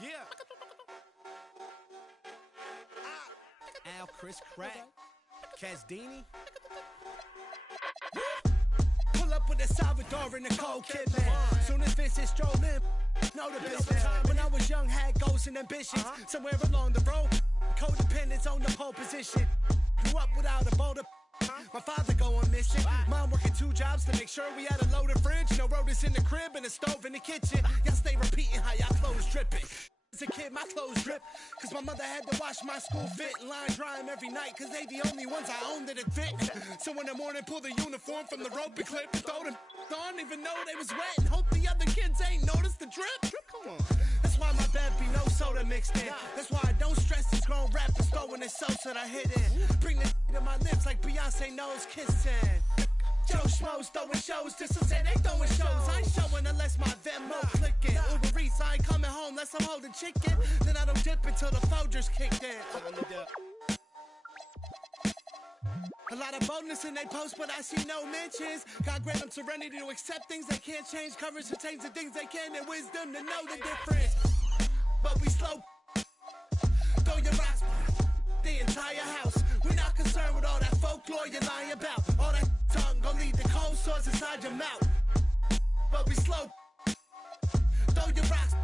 Yeah. Al, Chris Crack, Casdini. Pull up with a Salvador and a cold kid, man. Soon as Vincent stroll in, know the business. When I was young, had goals and ambitions. Somewhere along the road, codependence on the pole position. Grew up without a boulder. My father going missing. Mom working 2 jobs to make sure we had a loaded fridge. No rotors in the crib and a stove in the kitchen. Y'all stay repeating how y'all clothes dripping. As a kid, my clothes drip, cause my mother had to wash my school fit and line dry them every night, cause they the only ones I owned that it fit. So in the morning, pull the uniform from the rope and clip and throw them on, even though they was wet, and hope the other kids ain't noticed the drip. Come on. That's why my bed be no soda mixed in. That's why I don't stress these grown rappers throwing their sauce that I hit in. Bring the to my lips like Beyonce knows kissing. Joe Schmoes throwing shows, just to say they throwing shows. I ain't showing unless my Venmo clicking. Uber Eats, I ain't coming home unless I'm holding chicken. Then I don't dip until the Folgers kick in. A lot of boldness in they post, but I see no mentions. God grant them serenity to accept things they can't change. Courage to change the things they can, and wisdom to know the difference. But we slow. Throw your rocks, the entire house. We're not concerned with all that folklore you're lying about. All that tongue gon' lead to cold sores inside your mouth. But we slow. Throw your rocks,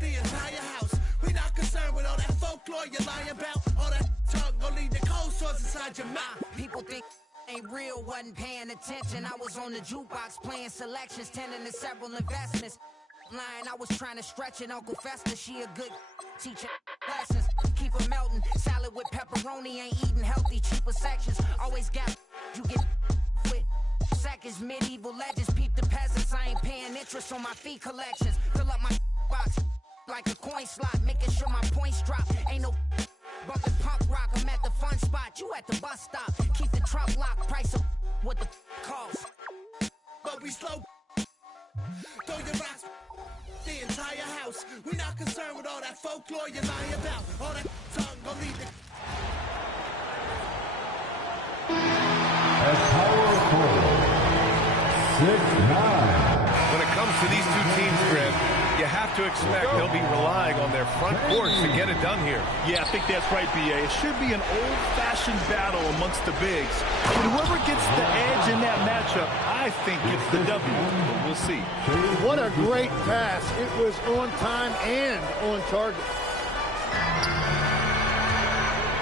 the entire house. We're not concerned with all that folklore you're lying about. All that tongue gon' lead to cold sores inside your mouth. People think ain't real, wasn't paying attention. I was on the jukebox playing selections, tending to several investments. Lying, I was trying to stretch it. Uncle Fester, she a good teacher. Lessons, keep her melting. Salad with pepperoni, ain't eating healthy, cheaper sections. Always got you get with seconds. Medieval legends, peep the peasants. I ain't paying interest on my fee collections. Fill up my box like a coin slot, making sure my points drop. Ain't no bumping punk rock. I'm at the fun spot, you at the bus stop. Keep the trunk locked, price of what the cost. But we slow. Throw your rocks, the entire house. We're not concerned with all that folklore you're lying about. All that tongue gon' lead to. At power forward, 6'9". When it comes to these two teams, Greg, you have to expect they'll be relying on their front court to get it done here. Yeah, I think that's right, B.A. It should be an old-fashioned battle amongst the bigs. And whoever gets the edge in that matchup, I think gets the W. But we'll see. What a great pass. It was on time and on target.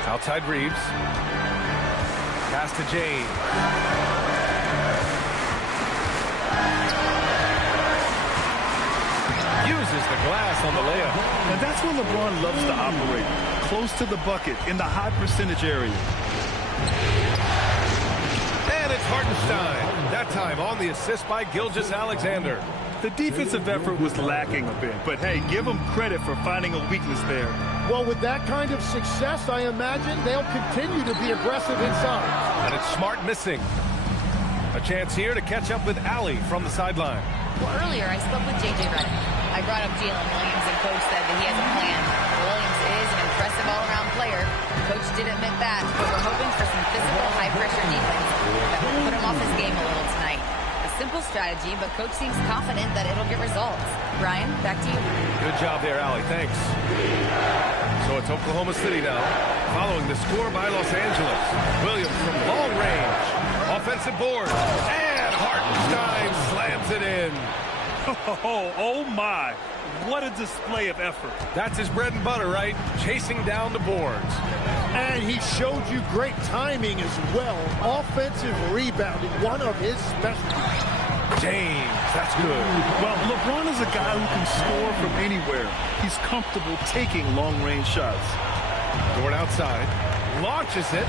Outside Reeves. Pass to James. Uses the glass on the layup. And that's where LeBron loves to operate. Close to the bucket, in the high percentage area. And it's Hartenstein. That time on the assist by Gilgeous-Alexander. The defensive effort was lacking a bit, but hey, give them credit for finding a weakness there. Well, with that kind of success, I imagine they'll continue to be aggressive inside. And it's Smart missing. A chance here to catch up with Allie from the sideline. Well, earlier I spoke with J.J. Redick. I brought up Jalen Williams, and Coach said that he has a plan. Williams is an impressive all-around player. Coach did admit that, but we're hoping for some physical, high-pressure defense that will put him off his game a little tonight. A simple strategy, but Coach seems confident that it'll get results. Brian, back to you. Good job there, Allie. Thanks. So it's Oklahoma City now, following the score by Los Angeles. Williams from long range. Offensive board. And Hartenstein slams it in. Oh my. What a display of effort. That's his bread and butter, right? Chasing down the boards. And he showed you great timing as well. Offensive rebounding, one of his specialties. James, that's good. Well, LeBron is a guy who can score from anywhere. He's comfortable taking long-range shots. Dort outside, launches it,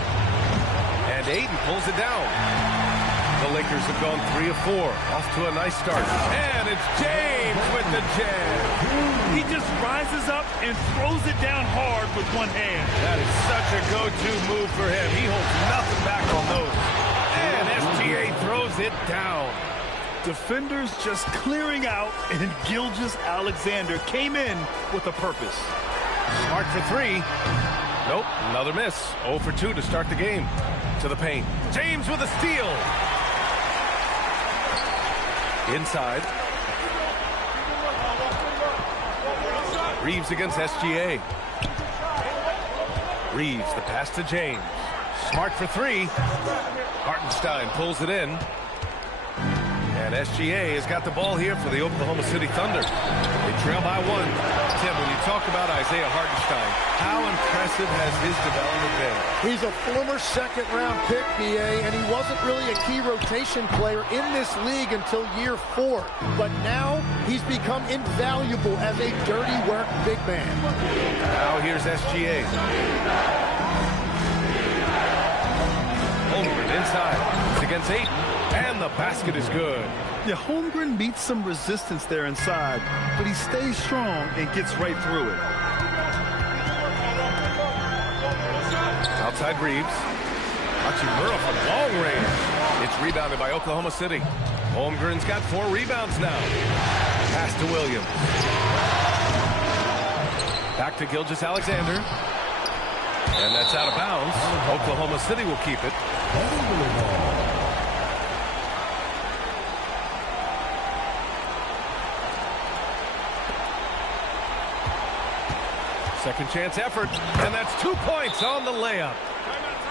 and Ayton pulls it down. The Lakers have gone 3 of 4, off to a nice start. And it's James with the jam. He just rises up and throws it down hard with one hand. That is such a go-to move for him. He holds nothing back on those. And SGA throws it down. Defenders just clearing out, and Gilgeous-Alexander came in with a purpose. Smart for 3. Nope, another miss. 0 for 2 to start the game. To the paint. James with a steal. Inside. Reeves against SGA. Reeves, the pass to James. Smart for three. Hartenstein pulls it in. And SGA has got the ball here for the Oklahoma City Thunder. They trail by one. Tim, when you talk about Isaiah Hartenstein, how impressive has his development been? He's a former second-round pick, BA, and he wasn't really a key rotation player in this league until year 4. But now he's become invaluable as a dirty work big man. Now here's SGA. Holmgren inside. It's against Ayton. And the basket is good. Yeah, Holmgren meets some resistance there inside, but he stays strong and gets right through it. Outside Reeves. Hachimura from long range. It's rebounded by Oklahoma City. Holmgren's got 4 rebounds now. Pass to Williams. Back to Gilgeous-Alexander. And that's out of bounds. Oklahoma City will keep it. Second chance effort, and that's 2 points on the layup.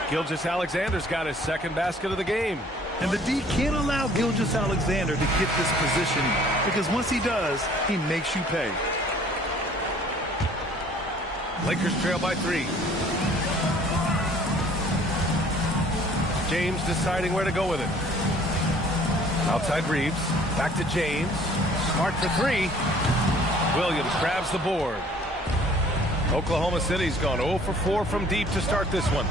Gilgeous-Alexander's got his second basket of the game. And the D can't allow Gilgeous-Alexander to get this position, because once he does, he makes you pay. Lakers trail by 3. James deciding where to go with it. Outside Reeves, back to James. Smart for 3. Williams grabs the board. Oklahoma City's gone 0 for 4 from deep to start this one.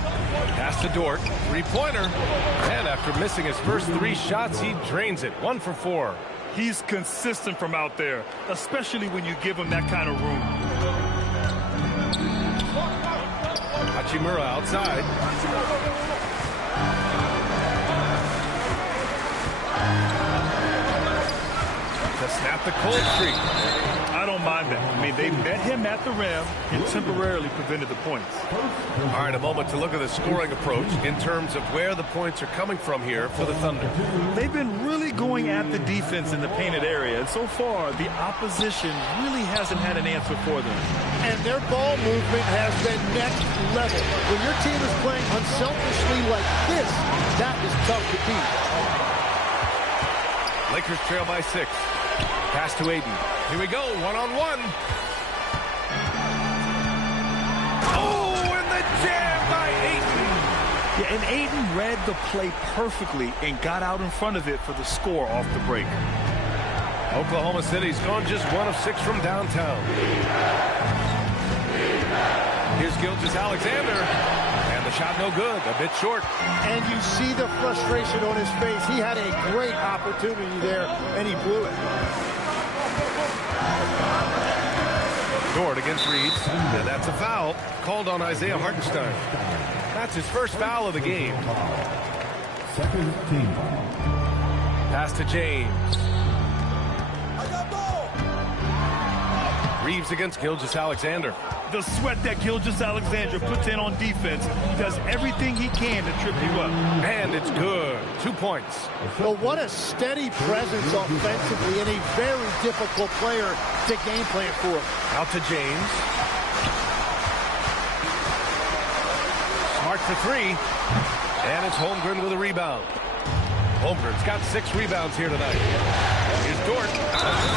Pass to Dort, 3-pointer. And after missing his first 3 shots, he drains it, 1 for 4. He's consistent from out there, especially when you give him that kind of room. Hachimura outside. To snap the cold streak. I don't mind that. I mean, they met him at the rim and temporarily prevented the points. All right, a moment to look at the scoring approach in terms of where the points are coming from here for the Thunder. They've been really going at the defense in the painted area, and so far, the opposition really hasn't had an answer for them. And their ball movement has been next level. When your team is playing unselfishly like this, that is tough to beat. Lakers trail by 6. Pass to Ayton. Here we go, one-on-one. Oh, and the jam by Ayton. Yeah, and Ayton read the play perfectly and got out in front of it for the score off the break. Oklahoma City's gone just 1 of 6 from downtown. Here's Gilgeous-Alexander. And the shot no good, a bit short. And you see the frustration on his face. He had a great opportunity there, and he blew it. Dort against Reeves, and that's a foul called on Isaiah Hartenstein. That's his first foul of the game. Second team. Pass to James. Reeves against Gilgeous-Alexander. The sweat that Gilgeous-Alexander puts in on defense does everything he can to trip you up. And it's good. 2 points. Well, what a steady presence offensively and a very difficult player to game plan for him. Out to James. Smart for 3. And it's Holmgren with a rebound. Holmgren's got 6 rebounds here tonight. Here's Dort.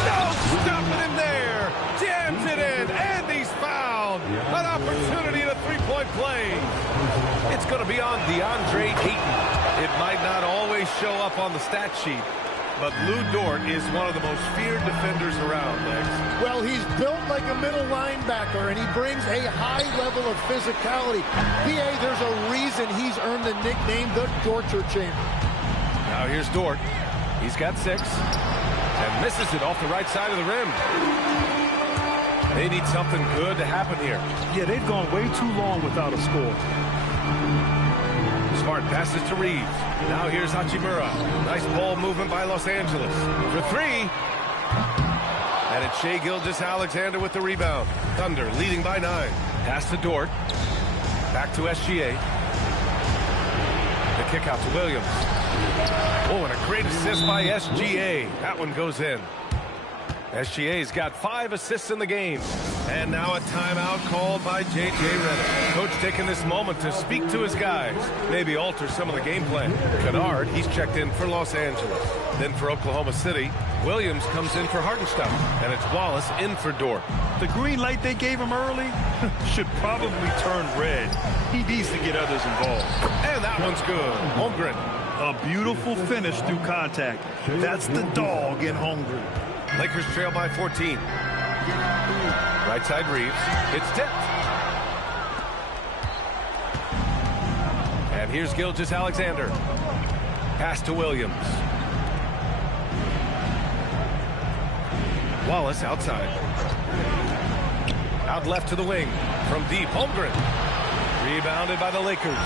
No, stop it in there. Jams it in, and he's fouled. An opportunity at a 3-point play. It's going to be on DeAndre Ayton. It might not always show up on the stat sheet, but Lu Dort is one of the most feared defenders around, Lex. Well, he's built like a middle linebacker, and he brings a high level of physicality. PA, there's a reason he's earned the nickname the Torture Chamber. Now here's Dort. He's got 6 and misses it off the right side of the rim. They need something good to happen here. Yeah, they've gone way too long without a score. Smart passes to Reeves. Now here's Hachimura. Nice ball movement by Los Angeles. For 3. And it's Shai Gilgeous-Alexander with the rebound. Thunder leading by 9. Pass to Dort. Back to SGA. The kick out to Williams. Oh, and a great assist by SGA. That one goes in. SGA's got 5 assists in the game. And now a timeout called by J.J. Redick. Coach taking this moment to speak to his guys, maybe alter some of the game plan. Kennard, he's checked in for Los Angeles. Then for Oklahoma City, Williams comes in for Hartenstein. And it's Wallace in for Dort. The green light they gave him early should probably turn red. He needs to get others involved. And that one's good. Holmgren. A beautiful finish through contact. That's the dog in Holmgren. Lakers trail by 14. Right side Reeves. It's tipped. And here's Gilgeous-Alexander. Pass to Williams. Wallace outside. Out left to the wing. From deep, Holmgren. Rebounded by the Lakers.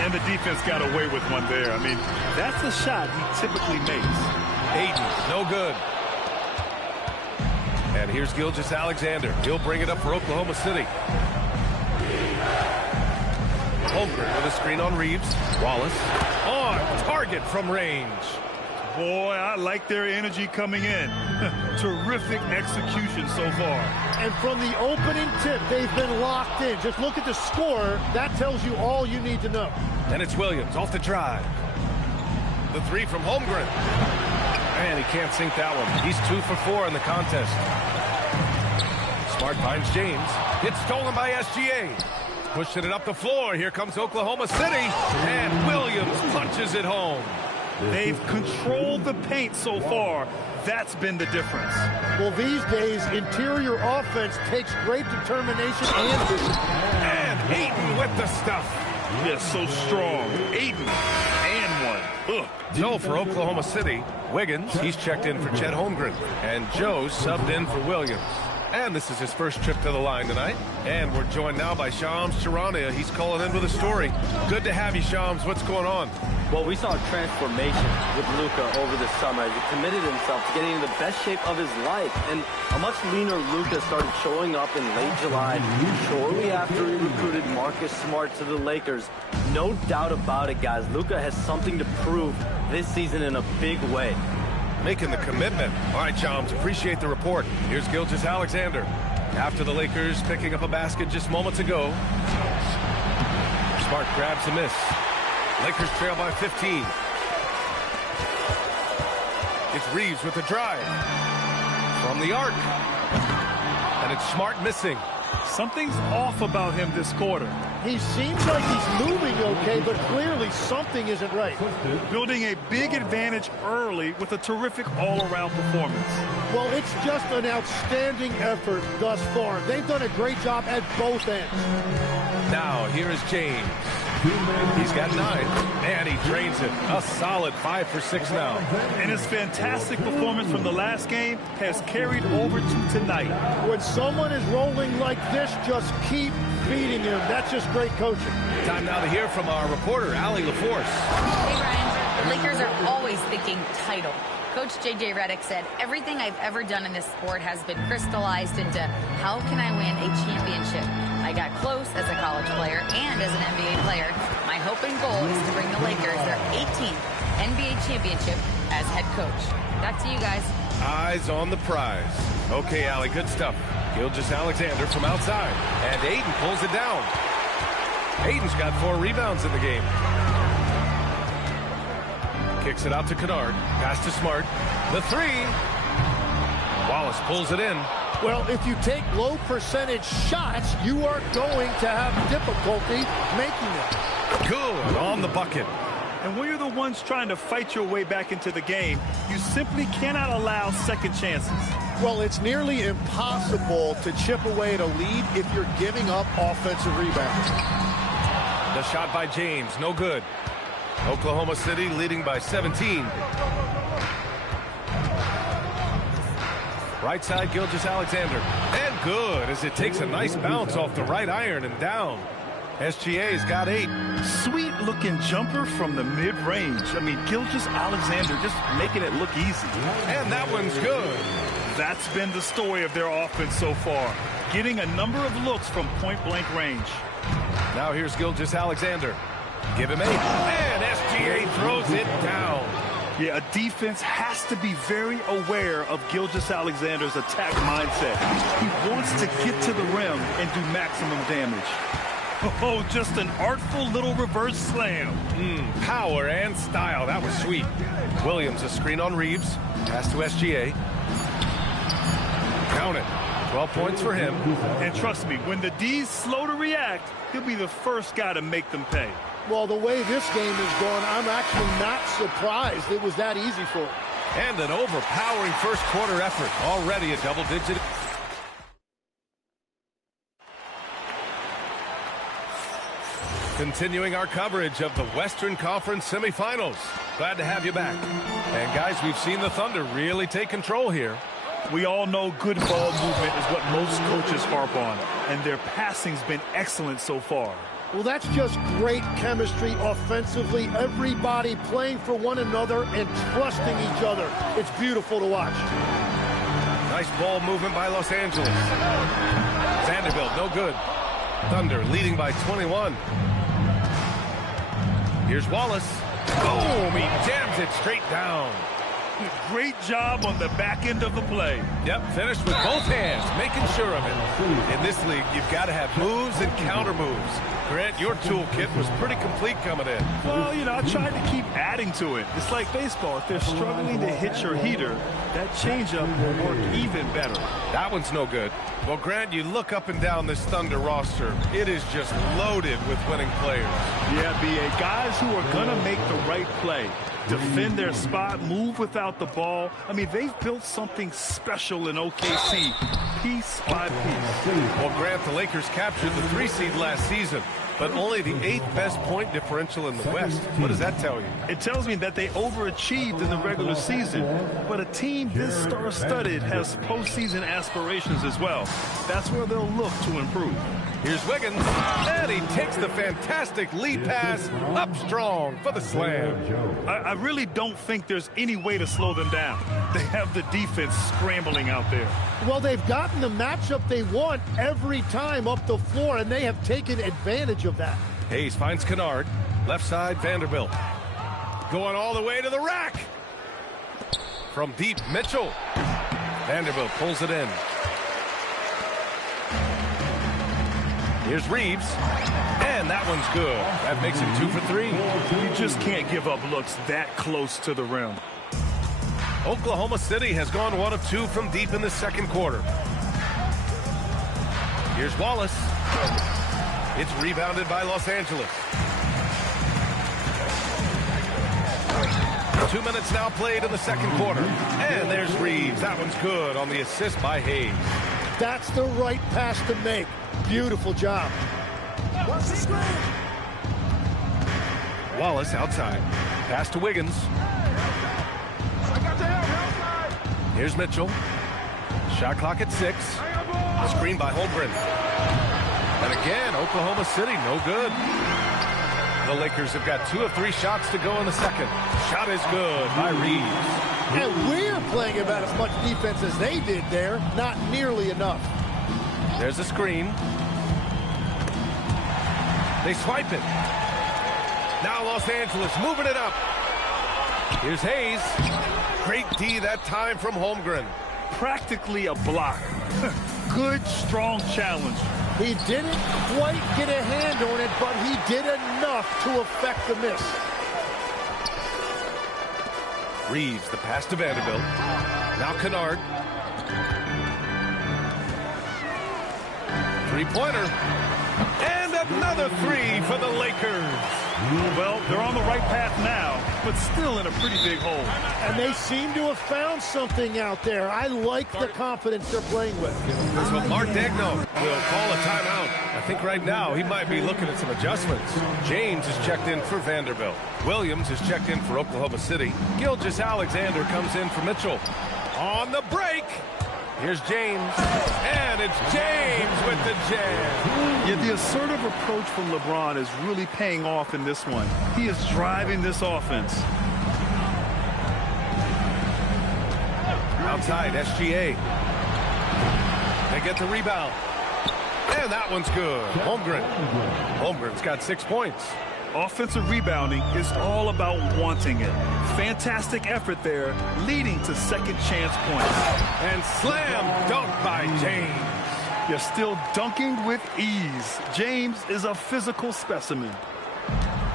And the defense got away with one there. I mean, that's a shot he typically makes. Ayton, no good. And here's Gilgeous-Alexander. He'll bring it up for Oklahoma City. Holmgren with a screen on Reeves. Wallace on target from range. Boy, I like their energy coming in. Terrific execution so far. And from the opening tip, they've been locked in. Just look at the score. That tells you all you need to know. And it's Williams off the drive. The 3 from Holmgren. And he can't sink that one. He's 2 for 4 in the contest. Smart finds James. It's stolen by SGA. Pushing it up the floor. Here comes Oklahoma City. And Williams punches it home. They've controlled the paint so far. That's been the difference. Well, these days, interior offense takes great determination and discipline. And Ayton with the stuff. Yes, so strong. Ayton and one. Ugh. So for Oklahoma City, Wiggins, he's checked in for Chet Holmgren. And Joe subbed in for Williams. And this is his first trip to the line tonight. And we're joined now by Shams Charania. He's calling in with a story. Good to have you, Shams. What's going on? Well, we saw a transformation with Luka over the summer as he committed himself to getting in the best shape of his life. And a much leaner Luka started showing up in late July, shortly after he recruited Marcus Smart to the Lakers. No doubt about it, guys. Luka has something to prove this season in a big way. Making the commitment. All right, Shams, appreciate the report. Here's Gilgeous-Alexander. After the Lakers picking up a basket just moments ago. Smart grabs a miss. Lakers trail by 15. It's Reeves with the drive. From the arc. And it's Smart missing. Something's off about him this quarter. He seems like he's moving okay, but clearly something isn't right. Building a big advantage early with a terrific all-around performance. Well, it's just an outstanding effort thus far. They've done a great job at both ends. Now, here is James. He's got 9, and he drains it. A solid 5 for 6 now. And his fantastic performance from the last game has carried over to tonight. When someone is rolling like this, just keep feeding him. That's just great coaching. Time now to hear from our reporter, Allie LaForce. Hey, Ryan. The Lakers are always thinking title. Coach J.J. Redick said, everything I've ever done in this sport has been crystallized into how can I win a championship? I got close as a college player and as an NBA player. My hope and goal is to bring the Lakers their 18th NBA championship as head coach. Back to you guys. Eyes on the prize. Okay, Allie, good stuff. Gilgeous-Alexander from outside. And Ayton pulls it down. Ayton's got 4 rebounds in the game. Kicks it out to Kennard. Pass to Smart. The 3. Wallace pulls it in. Well, if you take low percentage shots, you are going to have difficulty making them. Good on the bucket. And when you're the ones trying to fight your way back into the game, you simply cannot allow second chances. Well, it's nearly impossible to chip away at a lead if you're giving up offensive rebounds. The shot by James, no good. Oklahoma City leading by 17. Right side, Gilgeous-Alexander. And good as it takes a nice bounce off the right iron and down. SGA's got 8. Sweet-looking jumper from the mid-range. I mean, Gilgeous-Alexander just making it look easy. And that one's good. That's been the story of their offense so far. Getting a number of looks from point-blank range. Now here's Gilgeous-Alexander. Give him 8. And SGA throws it down. Yeah, a defense has to be very aware of Gilgeous-Alexander's attack mindset. He wants to get to the rim and do maximum damage. Oh, just an artful little reverse slam. Power and style. That was sweet. Williams, a screen on Reeves. Pass to SGA. Count it. 12 points for him. And trust me, when the D's slow to react, he'll be the first guy to make them pay. Well, the way this game is going, I'm actually not surprised it was that easy for him. And an overpowering first quarter effort. Already a double-digit. Continuing our coverage of the Western Conference semifinals. Glad to have you back. And guys, we've seen the Thunder really take control here. We all know good ball movement is what most coaches harp on, and their passing's been excellent so far. Well, that's just great chemistry offensively. Everybody playing for one another and trusting each other. It's beautiful to watch. Nice ball movement by Los Angeles. Vanderbilt, no good. Thunder leading by 21. Here's Wallace. Boom! He jams it straight down. Great job on the back end of the play. Yep, finished with both hands, making sure of it. In this league, you've got to have moves and counter moves. Grant, your toolkit was pretty complete coming in. Well, you know, I tried to keep adding to it. It's like baseball. If they're struggling to hit your heater, that changeup will work even better. That one's no good. Well, Grant, you look up and down this Thunder roster. It is just loaded with winning players. Yeah, B.A. Guys who are going to make the right play. Defend their spot, move without the ball. I mean, they've built something special in OKC, piece by piece. Well, Grant, the Lakers captured the 3 seed last season, but only the 8th best point differential in the West. What does that tell you? It tells me that they overachieved in the regular season, but a team this star-studded has postseason aspirations as well. That's where they'll look to improve. Here's Wiggins, and he takes the fantastic lead pass up strong for the slam. I really don't think there's any way to slow them down. They have the defense scrambling out there. Well, they've gotten the matchup they want every time up the floor, and they have taken advantage of that. Hayes finds Kennard. Left side, Vanderbilt. Going all the way to the rack. From deep, Mitchell. Vanderbilt pulls it in. Here's Reeves, and that one's good. That makes him 2 for 3. You just can't give up looks that close to the rim. Oklahoma City has gone 1 of 2 from deep in the second quarter. Here's Wallace. It's rebounded by Los Angeles. 2 minutes now played in the second quarter. And there's Reeves. That one's good on the assist by Hayes. That's the right pass to make. Beautiful job. Wallace outside. Pass to Wiggins. Here's Mitchell. Shot clock at 6. Screen by Holmgren. And again, Oklahoma City, no good. The Lakers have got 2 of 3 shots to go in the second. Shot is good by Reeves. And we're playing about as much defense as they did there. Not nearly enough. There's a screen. They swipe it. Now Los Angeles moving it up. Here's Hayes. Great D that time from Holmgren. Practically a block. Good, strong challenge. He didn't quite get a hand on it, but he did enough to affect the miss. Reeves, the pass to Vanderbilt. Now Kennard. Three-pointer. And another 3 for the Lakers. Well, they're on the right path now, but still in a pretty big hole. And they seem to have found something out there. I like the confidence they're playing with. So Mark Daigneault will call a timeout. I think right now he might be looking at some adjustments. James is checked in for Vanderbilt. Williams is checked in for Oklahoma City. Gilgeous-Alexander comes in for Mitchell. On the break. Here's James, and it's James with the jam. Yeah, the assertive approach from LeBron is really paying off in this one. He is driving this offense. Outside, SGA. They get the rebound. And that one's good. Holmgren's got 6 points. Offensive rebounding is all about wanting it. Fantastic effort there, leading to second chance points. And slam dunk by James. You're still dunking with ease. James is a physical specimen.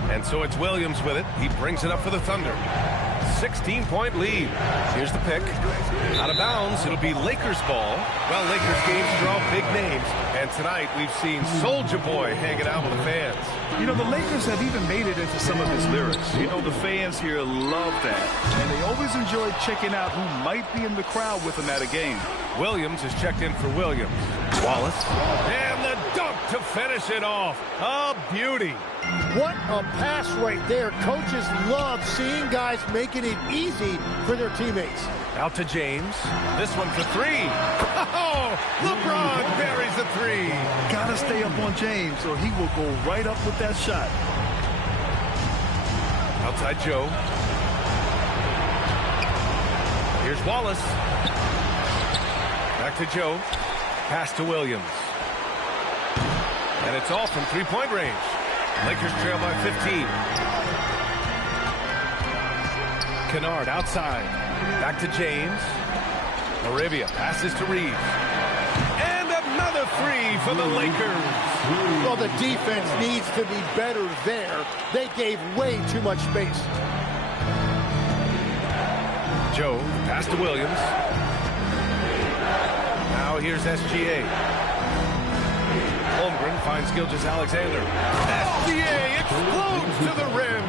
And so it's Williams with it. He brings it up for the Thunder. 16-point lead. Here's the pick. Out of bounds, it'll be Lakers ball. Well, Lakers games draw big names. And tonight we've seen Soulja Boy hanging out with the fans. You know, the Lakers have even made it into some of his lyrics. You know, the fans here love that. And they always enjoy checking out who might be in the crowd with them at a game. Williams is checked in for Williams. Wallace. And the dunk to finish it off. A beauty. What a pass right there. Coaches love seeing guys making it easy for their teammates. Out to James. This one for three. Oh, LeBron buries a three. Gotta stay up on James or he will go right up with that shot. Outside Joe. Here's Wallace. Back to Joe. Pass to Williams. And it's all from three-point range. Lakers trail by 15. Kennard outside. Back to James. Arabia passes to Reeves. And another three for the Lakers. Well, the defense needs to be better there. They gave way too much space. Joe, pass to Williams. Now here's SGA. Holmgren finds Gilgeous-Alexander. SGA explodes to the rim.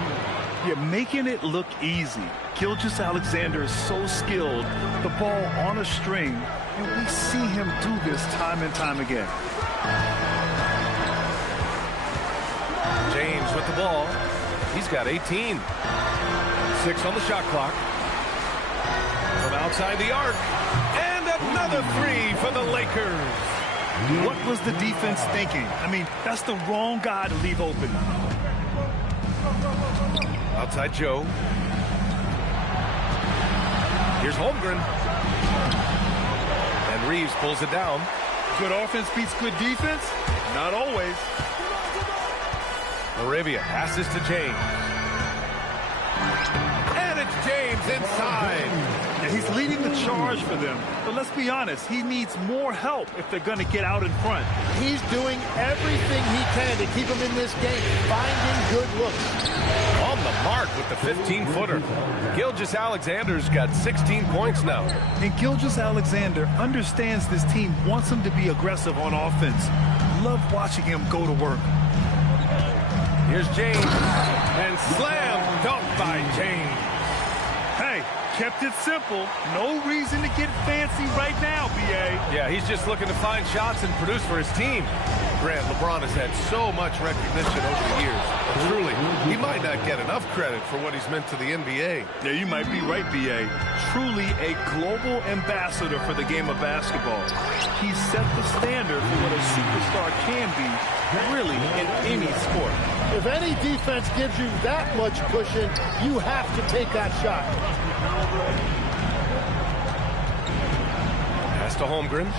You're making it look easy. Gilgeous-Alexander is so skilled. The ball on a string, and we see him do this time and time again. James with the ball. He's got 18. 6 on the shot clock. From outside the arc. And another three for the Lakers. What was the defense thinking? I mean, that's the wrong guy to leave open. Outside Joe. Here's Holmgren. And Reeves pulls it down. Good offense beats good defense? Not always. Arabia passes to James. And it's James inside. Yeah, he's leading the charge for them. But let's be honest, he needs more help if they're going to get out in front. He's doing everything he can to keep him in this game, finding good looks. On the mark with the 15-footer. Gilgeous-Alexander's got 16 points now. And Gilgeous-Alexander understands this team wants him to be aggressive on offense. Love watching him go to work. Here's James. And slam dunk by James. Hey, kept it simple. No reason to get fancy right now, B.A. Yeah, he's just looking to find shots and produce for his team. Grant, LeBron has had so much recognition over the years. And truly, he might not get enough credit for what he's meant to the NBA. Yeah, you might be right, B.A. Truly a global ambassador for the game of basketball. He set the standard for what a superstar can be, really, in any sport. If any defense gives you that much cushion, you have to take that shot. Pass to Holmgren.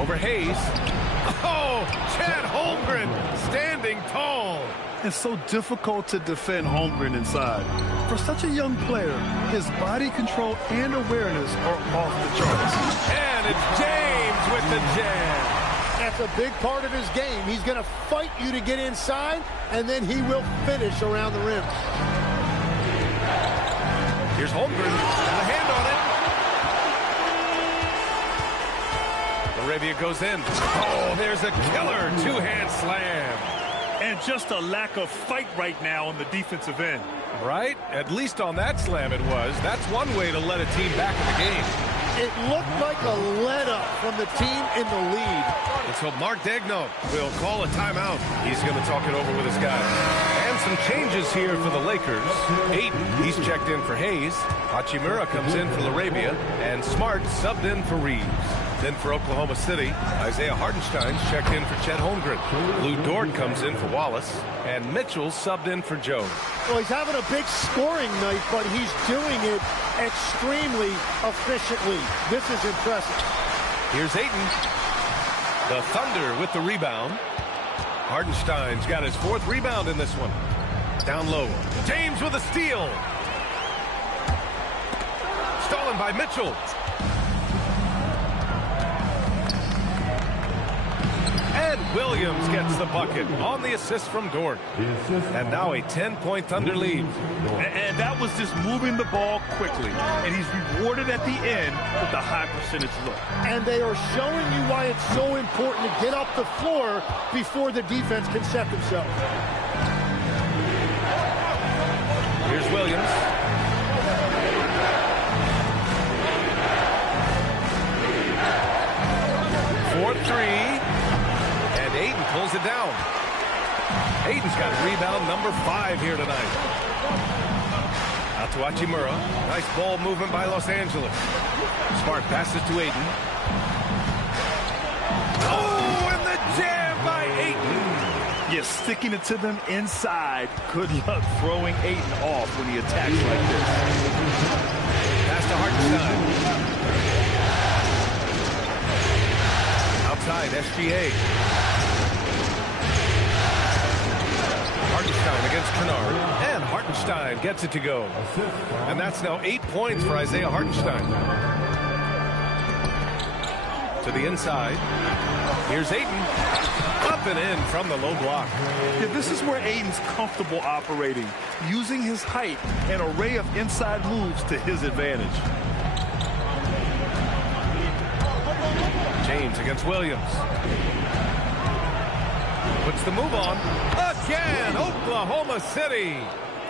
Over Hayes. Oh, Chet Holmgren standing tall. It's so difficult to defend Holmgren inside. For such a young player, his body control and awareness are off the charts. And it's James with the jam. That's a big part of his game. He's going to fight you to get inside, and then he will finish around the rim. Here's Holmgren. Got a hand on it. Arabia goes in. Oh, there's a killer two-hand slam. And just a lack of fight right now on the defensive end. Right? At least on that slam it was. That's one way to let a team back in the game. It looked like a let-up from the team in the lead. And so Mark Daigneault will call a timeout. He's going to talk it over with his guys. And some changes here for the Lakers. Ayton, he's checked in for Hayes. Hachimura comes in for LaRabia. And Smart subbed in for Reeves. Then for Oklahoma City, Isaiah Hartenstein's checked in for Chet Holmgren. Lou Dort comes in for Wallace. And Mitchell subbed in for Jones. Well, he's having a big scoring night, but he's doing it extremely efficiently. This is impressive. Here's Ayton. The Thunder with the rebound. Hartenstein's got his 4th rebound in this one. Down low. James with a steal. Stolen by Mitchell. And Williams gets the bucket on the assist from Dort. And now a 10-point Thunder lead. And that was just moving the ball quickly. And he's rewarded at the end with a high percentage look. And they are showing you why it's so important to get up the floor before the defense can set themselves. Here's Williams. For 3. And Ayton pulls it down. Ayton's got rebound number 5 here tonight. Out to Hachimura. Nice ball movement by Los Angeles. Smart passes to Ayton. Oh, and the jam by Ayton. Yeah, sticking it to them inside. Good luck throwing Ayton off when he attacks like this. Pass to Hartenstein. Outside, SGA. Hartenstein against Kennard. And Hartenstein gets it to go. And that's now 8 points for Isaiah Hartenstein. To the inside. Here's Ayton. Up and in from the low block. Yeah, this is where Ayton's comfortable operating, using his height and array of inside moves to his advantage. James against Williams. Puts the move on. Again, Oklahoma City.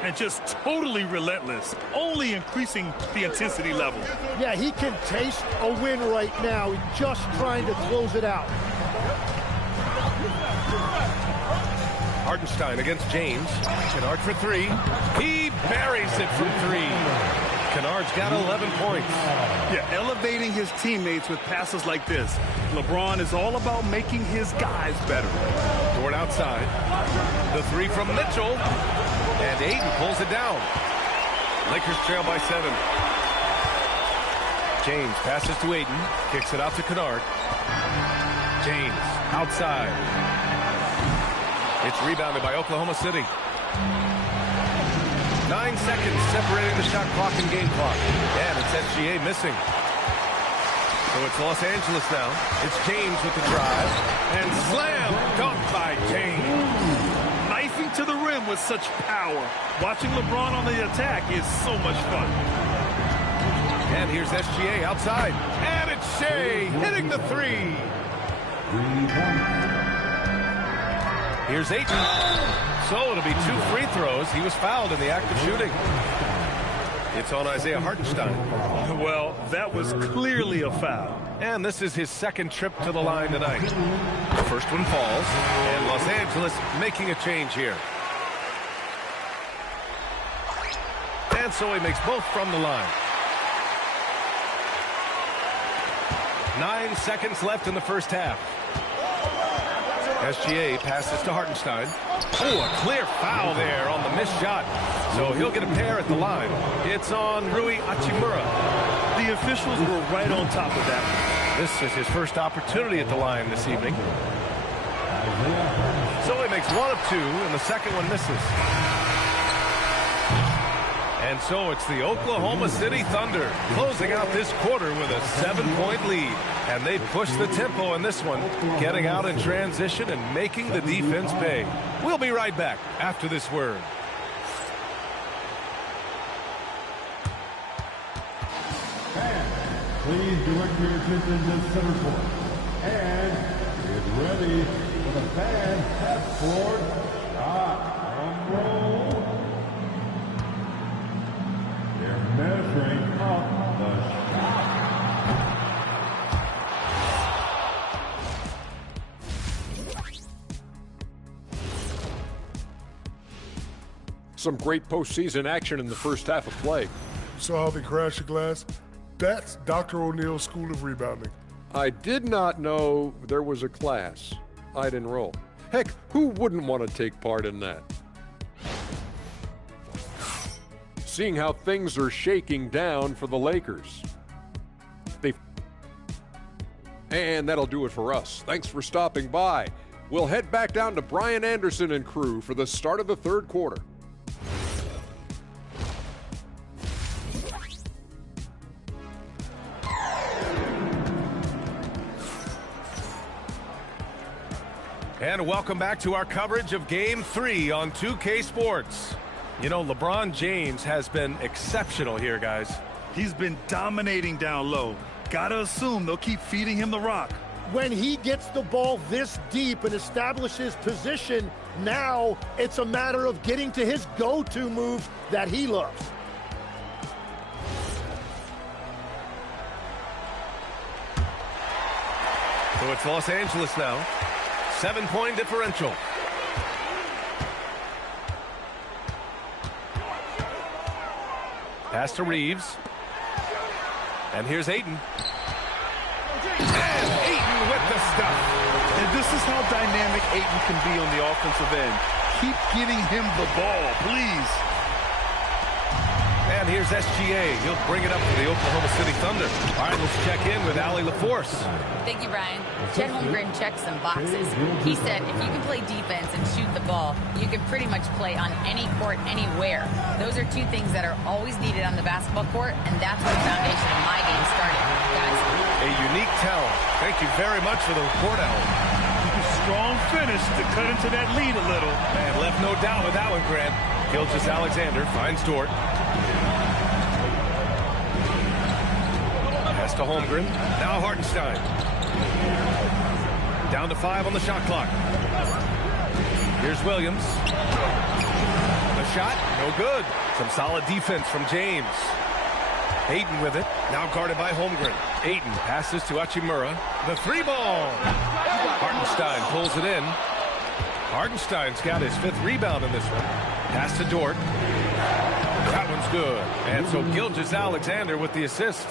And just totally relentless, only increasing the intensity level. Yeah, he can taste a win right now. He's just trying to close it out. Hartenstein against James. Kennard for 3. He buries it from 3. Kennard's got 11 points. Yeah, elevating his teammates with passes like this. LeBron is all about making his guys better. Dort outside. The 3 from Mitchell. And Ayton pulls it down. Lakers trail by 7. James passes to Ayton. Kicks it out to Kennard. James outside. It's rebounded by Oklahoma City. 9 seconds separating the shot clock and game clock. And it's SGA missing. So it's Los Angeles now. It's James with the drive. And slam dunk by James. Knifing to the rim with such power. Watching LeBron on the attack is so much fun. And here's SGA outside. And it's Shea hitting the 3. Here's Ayton. So it'll be 2 free throws. He was fouled in the act of shooting. It's on Isaiah Hartenstein. Well, that was clearly a foul. And this is his 2nd trip to the line tonight. The first one falls. And Los Angeles making a change here. And so he makes both from the line. 9 seconds left in the first half. SGA passes to Hartenstein. Oh, a clear foul there on the missed shot. So he'll get a pair at the line. It's on Rui Hachimura. The officials were right on top of that. This is his first opportunity at the line this evening. So he makes 1 of 2, and the second one misses. And so it's the Oklahoma City Thunder closing out this quarter with a 7-point lead. And they push the tempo in this one, getting out in transition and making the defense pay. We'll be right back after this word. Please direct your attention to center court. And get ready for the fan half court shot. Drum roll. They're measuring up the shot. Some great postseason action in the first half of play. Saw how they crashed the glass? That's Dr. O'Neill's School of Rebounding. I did not know there was a class I'd enroll. Heck, who wouldn't want to take part in that? Seeing how things are shaking down for the Lakers. And that'll do it for us. Thanks for stopping by. We'll head back down to Brian Anderson and crew for the start of the third quarter. And welcome back to our coverage of Game 3 on 2K Sports. You know, LeBron James has been exceptional here, guys. He's been dominating down low. Gotta assume they'll keep feeding him the rock. When he gets the ball this deep and establishes position, now it's a matter of getting to his go-to move that he loves. So it's Los Angeles now. 7-point differential. Pass to Reeves. And here's Ayton. And Ayton with the stuff. And this is how dynamic Ayton can be on the offensive end. Keep getting him the ball, please. And here's SGA. He'll bring it up to the Oklahoma City Thunder. All right, let's check in with Allie LaForce. Thank you, Brian. Chet Holmgren checked some boxes. He said if you can play defense and shoot the ball, you can pretty much play on any court, anywhere. Those are two things that are always needed on the basketball court, and that's where the foundation of my game started, guys. A unique talent. Thank you very much for the report, Allie. Strong finish to cut into that lead a little. And left no doubt with that one, Grant. Gilgeous-Alexander finds Dort. Pass to Holmgren. Now Hartenstein. Down to 5 on the shot clock. Here's Williams. The shot, no good. Some solid defense from James. Ayton with it. Now guarded by Holmgren. Ayton passes to Hachimura. The 3-ball. Hartenstein pulls it in. Hartenstein's got his 5th rebound in this one. Pass to Dort. That one's good. And so Gilgeous-Alexander with the assist.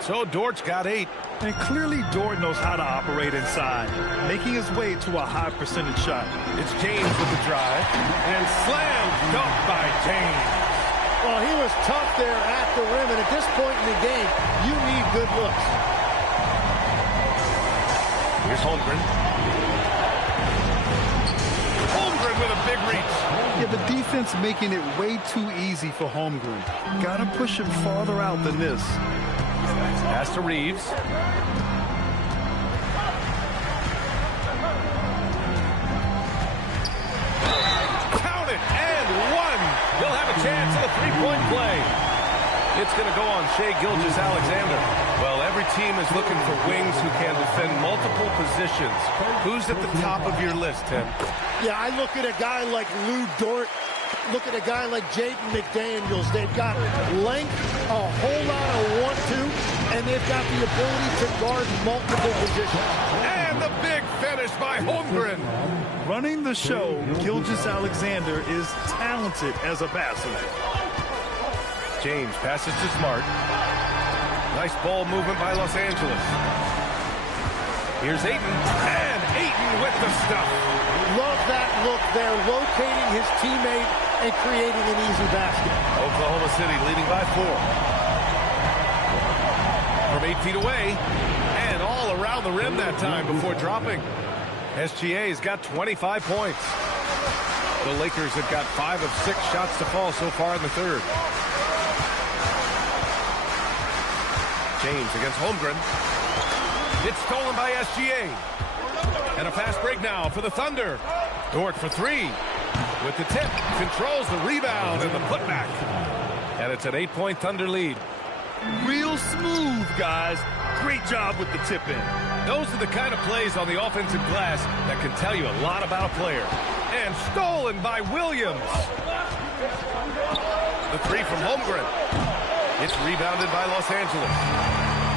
So Dort's got 8. And clearly Dort knows how to operate inside, making his way to a high percentage shot. It's James with the drive. And slam dunk by James. Well, he was tough there at the rim, and at this point in the game, you need good looks. Here's Holmgren. Holmgren with a big reach. Yeah, the defense making it way too easy for Holmgren. Gotta push him farther out than this. Pass to Reeves. Count it, and 1. He'll have a chance at a 3-point play. It's going to go on Shai Gilgeous-Alexander. Well, every team is looking for wings who can defend multiple positions. Who's at the top of your list, Tim? Yeah, I look at a guy like Lou Dort. Look at a guy like Jaden McDaniels. They've got length, a whole lot of want-to, and they've got the ability to guard multiple positions. And the big finish by Holmgren. Running the show, Gilgeous-Alexander is talented as a passer. James passes to Smart. Nice ball movement by Los Angeles. Here's Ayton, and Ayton with the stuff. Love that look there, locating his teammate and creating an easy basket. Oklahoma City leading by 4. From 8 feet away, and all around the rim that time before dropping. SGA's got 25 points. The Lakers have got 5 of 6 shots to fall so far in the third. James against Holmgren. It's stolen by SGA. And a fast break now for the Thunder. Dort for 3. With the tip, controls the rebound and the putback. And it's an 8-point Thunder lead. Real smooth, guys. Great job with the tip in. Those are the kind of plays on the offensive glass that can tell you a lot about a player. And stolen by Williams. The 3 from Holmgren. It's rebounded by Los Angeles.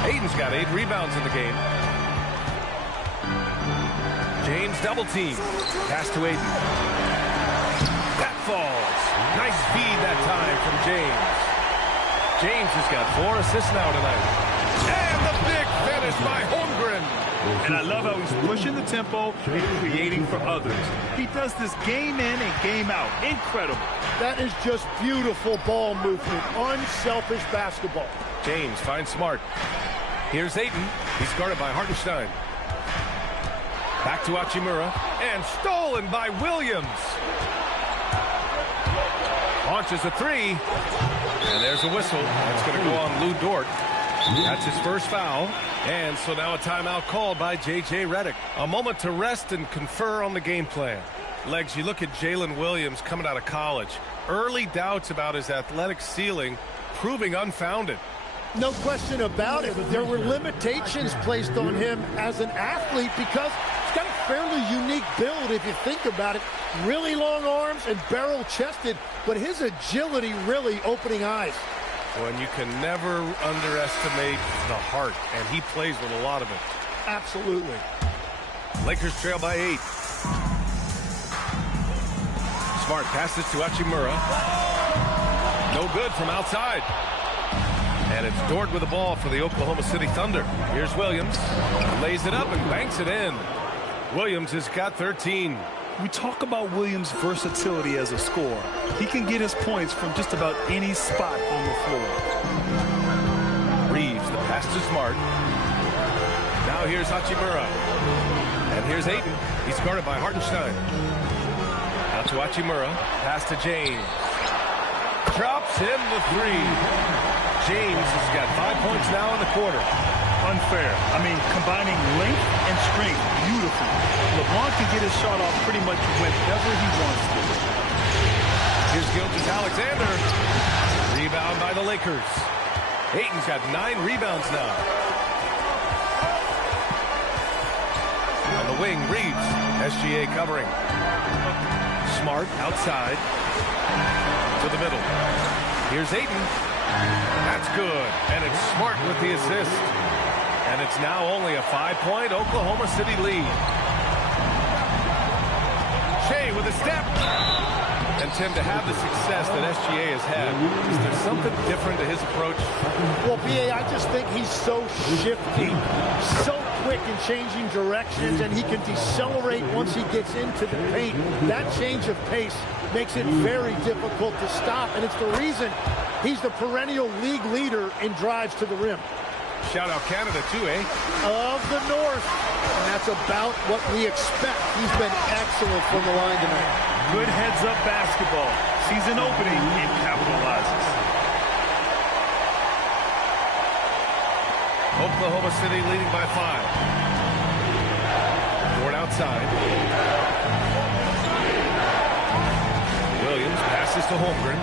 Ayton's got 8 rebounds in the game. James double team. Pass to Ayton. That falls. Nice feed that time from James. James has got 4 assists now tonight. And the big finish by Holmgren. And I love how he's pushing the tempo and creating for others. He does this game in and game out. Incredible. That is just beautiful ball movement. Unselfish basketball. James finds Smart. Here's Ayton. He's guarded by Hartenstein. Back to Hachimura, and stolen by Williams. Launches a three, and there's a whistle. That's going to go on Lou Dort. That's his first foul. And so now a timeout called by J.J. Redick. A moment to rest and confer on the game plan. Legs, you look at Jalen Williams coming out of college. Early doubts about his athletic ceiling proving unfounded. No question about it. There were limitations placed on him as an athlete because he's got a fairly unique build if you think about it. Really long arms and barrel-chested, but his agility really opening eyes. And you can never underestimate the heart, and he plays with a lot of it. Absolutely. Lakers trail by 8. Smart passes to Hachimura. No good from outside. And it's Dort with the ball for the Oklahoma City Thunder. Here's Williams. Lays it up and banks it in. Williams has got 13. We talk about Williams' versatility as a scorer. He can get his points from just about any spot on the floor. Reeves, the pass to Smart. Now here's Hachimura. And here's Ayton. He's guarded by Hartenstein. Out to Hachimura. Pass to James. Drops in the three. James has got 5 points now in the quarter. Unfair. I mean, combining length and strength, beautiful. LeBron can get his shot off pretty much whenever he wants to. Here's Gilgeous-Alexander. Rebound by the Lakers. Ayton's got 9 rebounds now. On the wing, Reeves. SGA covering. Smart outside. To the middle. Here's Ayton. That's good. And it's Smart with the assist. And it's now only a 5-point Oklahoma City lead. Shea with a step. And Tim, to have the success that SGA has had, is there something different to his approach? Well, B.A., I just think he's so shifty, so quick in changing directions, and he can decelerate once he gets into the paint. That change of pace makes it very difficult to stop, and it's the reason he's the perennial league leader in drives to the rim. Shout out Canada too, eh? Of the North. And that's about what we expect. He's been excellent from the line tonight. Good heads-up basketball. Season opening and capitalizes. Oklahoma City leading by 5. Dort outside. Williams passes to Holmgren.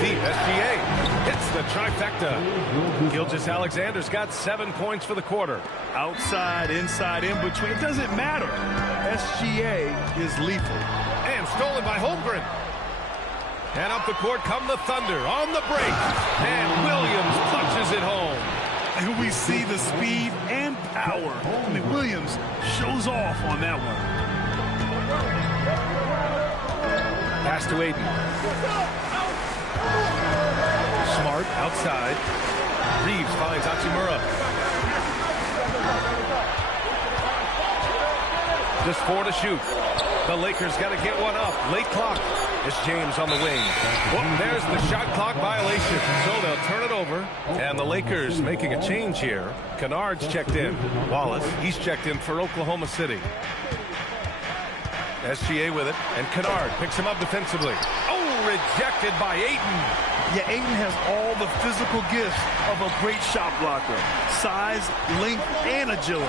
Deep, SGA hits the trifecta. Gilgeous-Alexander's got 7 points for the quarter. Outside, inside, in between, it doesn't matter. SGA is lethal. And stolen by Holmgren. And up the court come the Thunder on the break. And Williams punches it home. And we see the speed and power. I mean, Williams shows off on that one. Pass to Ayton. Smart outside. Reeves finds Hachimura. Just 4 to shoot. The Lakers got to get one up. Late clock. It's James on the wing. Well, there's the shot clock violation. So they'll turn it over. And the Lakers making a change here. Kennard's checked in. Wallace, he's checked in for Oklahoma City. SGA with it. And Kennard picks him up defensively. Oh, rejected by Ayton. Yeah, Ayton has all the physical gifts of a great shot blocker. Size, length, and agility.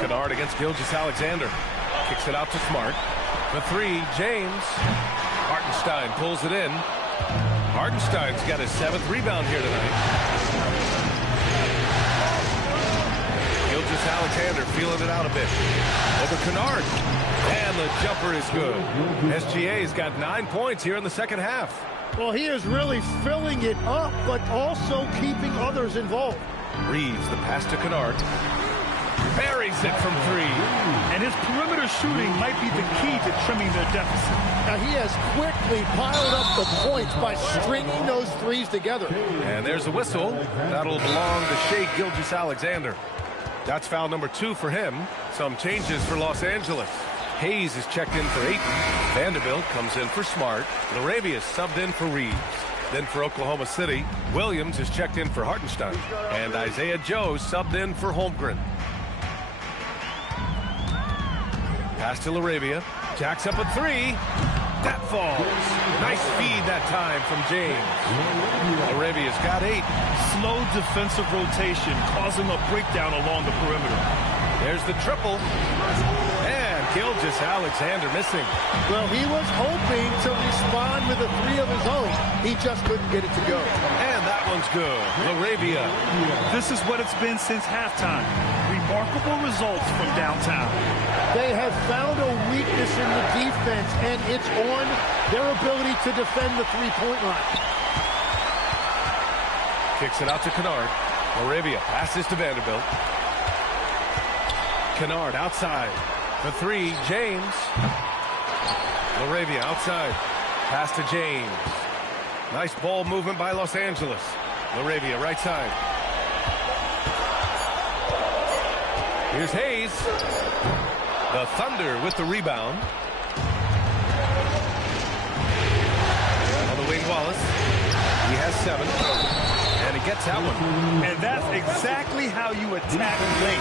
Kennard against Gilgeous-Alexander. Kicks it out to Smart. The three, James. Hartenstein pulls it in. Hartenstein's got his 7th rebound here tonight. Gilgeous-Alexander feeling it out a bit. Over Kennard. And the jumper is good. SGA's got 9 points here in the second half. Well, he is really filling it up, but also keeping others involved. Reeves, the pass to Kennard. Buries it from 3. And his perimeter shooting might be the key to trimming their deficit. Now, he has quickly piled up the points by stringing those threes together. And there's a whistle. That'll belong to Shea Gilgeous-Alexander. That's foul number 2 for him. Some changes for Los Angeles. Hayes is checked in for Ayton. Vanderbilt comes in for Smart. Larabius subbed in for Reeves. Then for Oklahoma City, Williams is checked in for Hartenstein. And Isaiah Joe subbed in for Holmgren. Pass to LaRavia. Jacks up a three. That falls. Nice feed that time from James. LaRavia's got 8. Slow defensive rotation causing a breakdown along the perimeter. There's the triple. And Gilgeous-Alexander missing. Well, he was hoping to respond with a 3 of his own. He just couldn't get it to go. And that one's good. LaRavia. This is what it's been since halftime. Remarkable results from downtown. They have found a weakness in the defense, and it's on their ability to defend the three-point line. Kicks it out to Kennard. LaRavia passes to Vanderbilt. Kennard outside. The 3, James. LaRavia outside. Pass to James. Nice ball movement by Los Angeles. LaRavia right side. Here's Hayes. The Thunder with the rebound. On the wing, Wallace. He has 7. And he gets that one. And that's exactly how you attack late.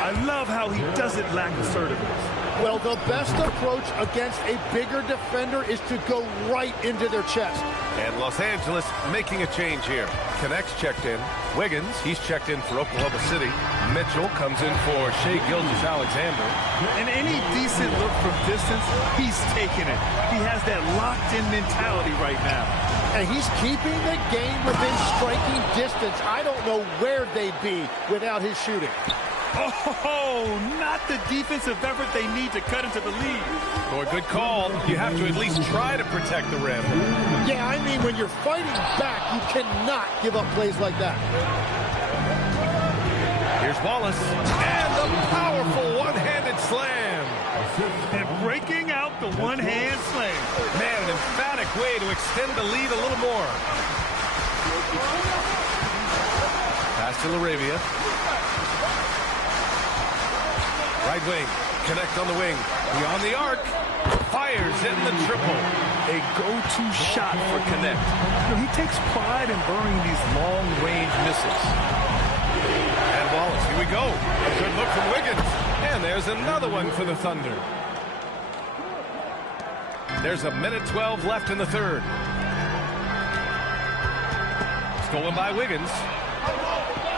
I love how he doesn't lack assertiveness. Well, the best approach against a bigger defender is to go right into their chest. And Los Angeles making a change here. Connects checked in. Wiggins, he's checked in for Oklahoma City. Mitchell comes in for Shai Gilgeous-Alexander. And any decent look from distance, he's taking it. He has that locked-in mentality right now. And he's keeping the game within striking distance. I don't know where they'd be without his shooting. Oh, not the defensive effort they need to cut into the lead. Boy, good call. You have to at least try to protect the rim. Yeah, I mean, when you're fighting back, you cannot give up plays like that. Here's Wallace. And the powerful one-handed slam. And breaking out the one-hand slam. Man, an emphatic way to extend the lead a little more. Pass to LaRavia. Right wing, Connect on the wing, beyond the arc, fires in the triple. A go-to shot for Connect. He takes pride in burying these long-range misses. And Wallace, here we go. A good look from Wiggins. And there's another one for the Thunder. There's a minute 12 left in the third. Stolen by Wiggins.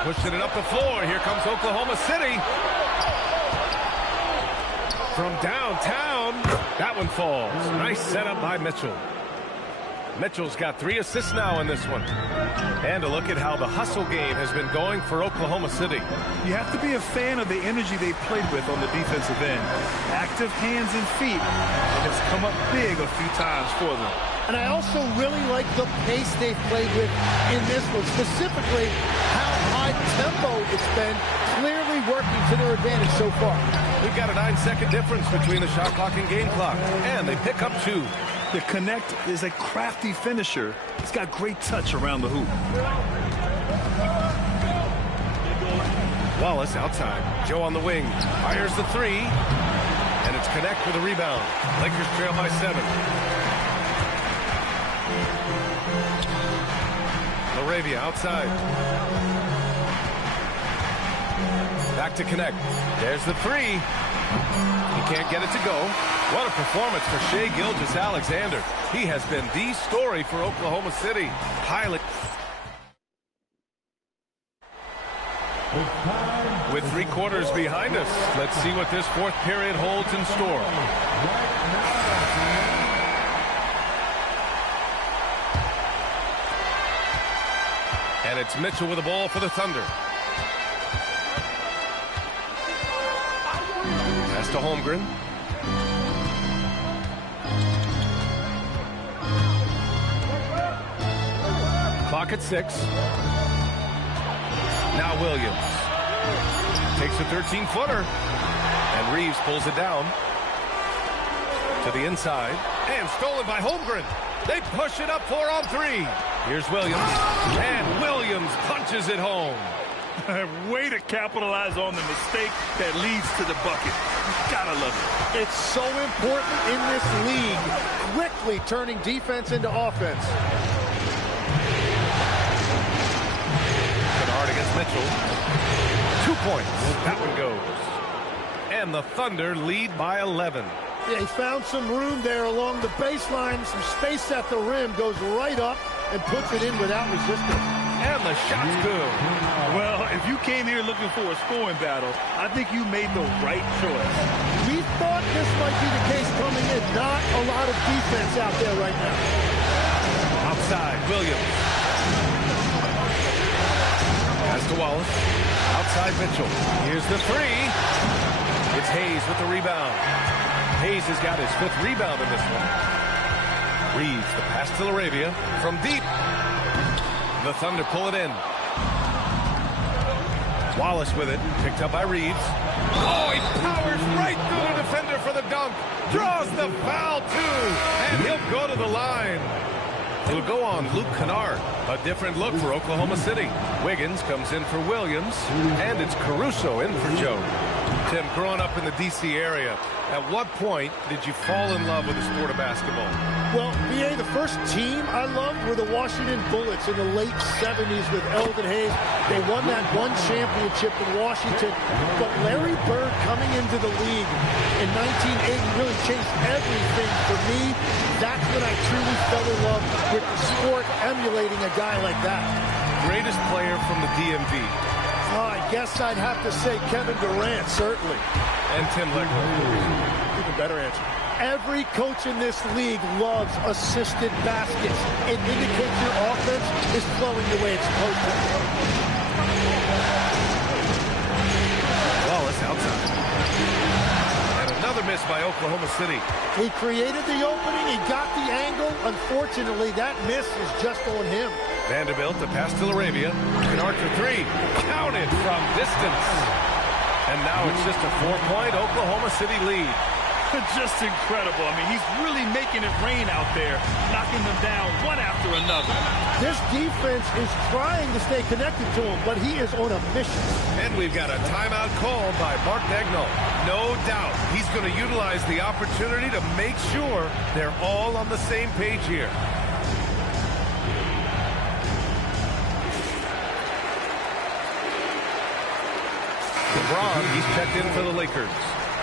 Pushing it up the floor. Here comes Oklahoma City. From downtown, that one falls. Nice setup by Mitchell. Mitchell's got 3 assists now in this one. And a look at how the hustle game has been going for Oklahoma City. You have to be a fan of the energy they've played with on the defensive end. Active hands and feet. And it's come up big a few times for them. And I also really like the pace they've played with in this one. Specifically, how high tempo it's been. Clearly working to their advantage so far. We've got a 9-second difference between the shot clock and game clock. And they pick up 2. The Connect is a crafty finisher. He's got great touch around the hoop. Wallace outside. Joe on the wing. Fires the 3. And it's Connect with a rebound. Lakers trail by 7. LaRavia outside. Back to Connect. There's the 3. He can't get it to go. What a performance for Shai Gilgeous-Alexander. He has been the story for Oklahoma City. Pilot. With 3 quarters behind us, let's see what this 4th period holds in store. And it's Mitchell with the ball for the Thunder. Pass to Holmgren. Clock at 6. Now Williams. Takes a 13-footer. And Reeves pulls it down. To the inside. And stolen by Holmgren. They push it up 4 on 3. Here's Williams. And Williams punches it home. Way to capitalize on the mistake that leads to the bucket. Gotta love it. It's so important in this league. Quickly turning defense into offense. Mitchell. 2 points. That one goes. And the Thunder lead by 11. Yeah, he found some room there along the baseline, some space at the rim, goes right up and puts it in without resistance. And the shot's good. Well, if you came here looking for a scoring battle, I think you made the right choice. We thought this might be the case coming in. Not a lot of defense out there right now. Outside, Williams. Pass to Wallace. Outside, Mitchell. Here's the three. It's Hayes with the rebound. Hayes has got his 5th rebound in this one. Reeves, the pass to Laravia from deep. The Thunder pull it in. Wallace with it, picked up by Reeves. Oh, he powers right through the defender for the dunk. Draws the foul, too. And he'll go to the line. It'll go on Luke Kennard. A different look for Oklahoma City. Wiggins comes in for Williams. And it's Caruso in for Joe. Tim, growing up in the D.C. area, at what point did you fall in love with the sport of basketball? Well, BA, the first team I loved were the Washington Bullets in the late 70s with Eldon Hayes. They won that one championship in Washington. But Larry Bird coming into the league in 1980 really changed everything for me. That's when I truly fell in love with the sport, emulating a guy like that. Greatest player from the DMV? I guess I'd have to say Kevin Durant, certainly. And Tim Legler. Even better answer. Every coach in this league loves assisted baskets. It indicates your offense is flowing the way it's supposed to. Wallace outside. And another miss by Oklahoma City. He created the opening. He got the angle. Unfortunately, that miss is just on him. Vanderbilt, the pass to Laravia. Kennard for three. Counted from distance. And now it's just a 4-point Oklahoma City lead. Just incredible. I mean, he's really making it rain out there, knocking them down one after another. This defense is trying to stay connected to him, but he is on a mission. And we've got a timeout called by Mark Daigneault. No doubt he's going to utilize the opportunity to make sure they're all on the same page here. LeBron, he's checked in for the Lakers.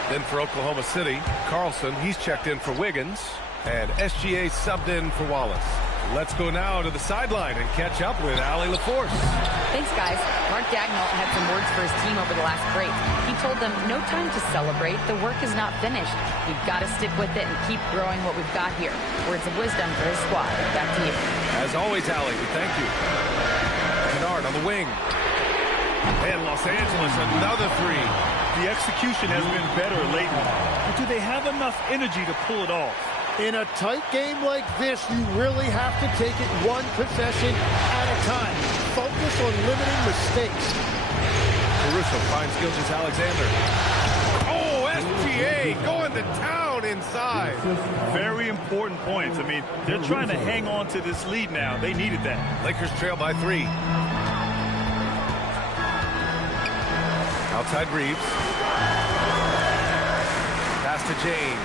Then for Oklahoma City, Carlson, he's checked in for Wiggins. And SGA subbed in for Wallace. Let's go now to the sideline and catch up with Allie LaForce. Thanks, guys. Mark Daigneault had some words for his team over the last break. He told them, no time to celebrate. The work is not finished. We've got to stick with it and keep growing what we've got here. Words of wisdom for his squad. Back to you. As always, Allie, we thank you. Kennard on the wing. And Los Angeles, another three. The execution has been better lately. But do they have enough energy to pull it off? In a tight game like this, you really have to take it one possession at a time. Focus on limiting mistakes. Caruso finds Gilgeous-Alexander. Oh, SGA going to town inside. Very important points. I mean, they're trying to hang on to this lead now. They needed that. Lakers trail by 3. Outside Reeves. Pass to James.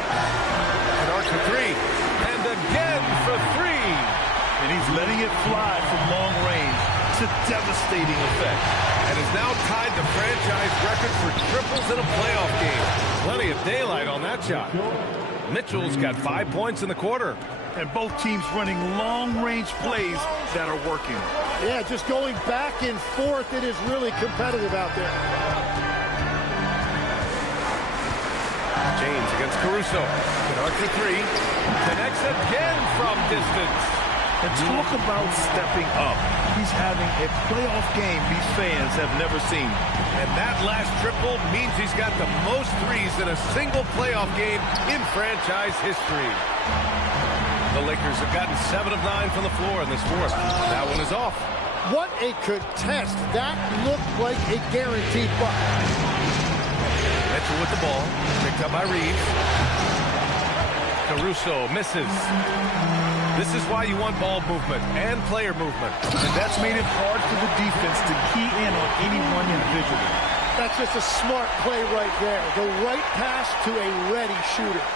Kennard for 3. And again for 3. And he's letting it fly from long range to devastating effect. And is now tied the franchise record for triples in a playoff game. Plenty of daylight on that shot. Mitchell's got 5 points in the quarter. And both teams running long-range plays that are working. Yeah, just going back and forth. It is really competitive out there. James against Caruso. Kennard for 3. Connects again from distance. And talk about stepping up. He's having a playoff game these fans have never seen. And that last triple means he's got the most threes in a single playoff game in franchise history. The Lakers have gotten 7 of 9 from the floor in this fourth. That one is off. What a contest. That looked like a guaranteed buck. Mitchell with the ball. Picked up by Reeves. Caruso misses. This is why you want ball movement and player movement. And that's made it hard for the defense to key in on any one individual. That's just a smart play right there. The right pass to a ready shooter.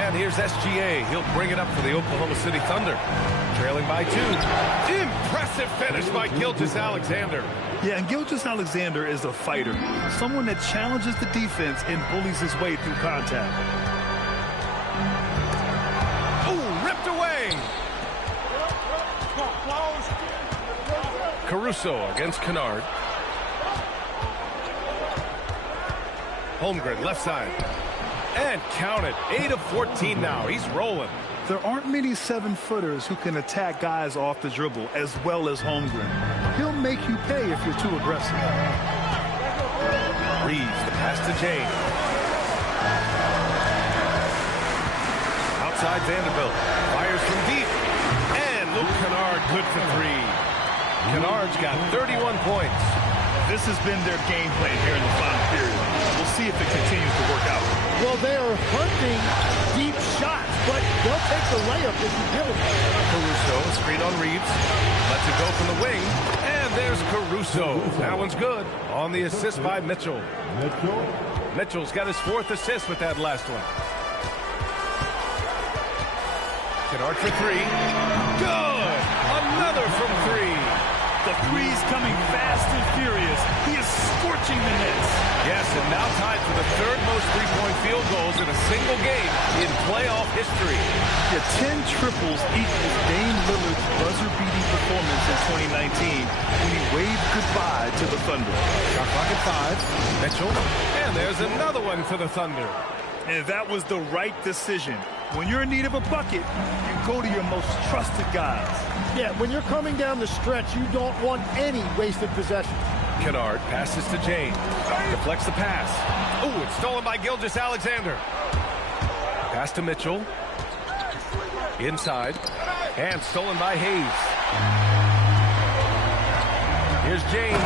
And here's SGA. He'll bring it up for the Oklahoma City Thunder. Trailing by 2. Impressive finish by Gilgeous-Alexander. Yeah, and Gilgeous-Alexander is a fighter. Someone that challenges the defense and bullies his way through contact. Ooh, ripped away. Caruso against Kennard. Holmgren, left side. And count it. 8 of 14 now. He's rolling. There aren't many 7-footers who can attack guys off the dribble as well as Holmgren. He'll make you pay if you're too aggressive. Reeves, the pass to James. Outside Vanderbilt. Fires from deep. And Luke Kennard good for 3. Kennard's got 31 points. This has been their game plan here in the final period. We'll see if it continues to work out. Well, they are hunting deep shots, but they'll take the layup if you give it. Caruso, screen on Reeves. Lets it go from the wing. And there's Caruso. That one's good. On the assist by Mitchell. Mitchell's got his 4th assist with that last one. Kennard for 3. Good! Another from 3. The three's coming fast and furious. He is scorching the nets. Yes, and now tied for the 3rd most three-point field goals in a single game in playoff history. Yeah, 10 triples equals Dame Lillard's buzzer-beating performance in 2019 when he waved goodbye to the Thunder. Shot clock at 5. Mitchell. And there's another one for the Thunder. And that was the right decision. When you're in need of a bucket, you go to your most trusted guys. Yeah, when you're coming down the stretch, you don't want any wasted possession. Kennard passes to James. Deflects the pass. Ooh, it's stolen by Gilgeous-Alexander. Pass to Mitchell. Inside. And stolen by Hayes. Here's James.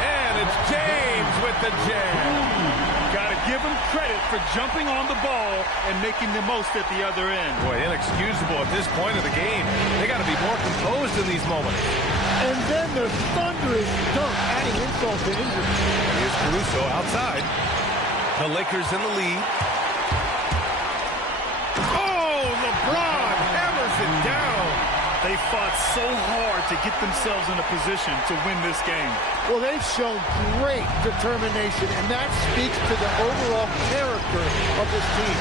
And it's James with the jam. Gotta give him credit for jumping on the ball and making the most at the other end. Boy, inexcusable at this point of the game. They got to be more composed in these moments. And then the thunderous dunk, adding insult to injury. Here's Caruso outside. The Lakers in the lead. Oh, LeBron hammers it down. They fought so hard to get themselves in a position to win this game. Well, they've shown great determination, and that speaks to the overall character of this team.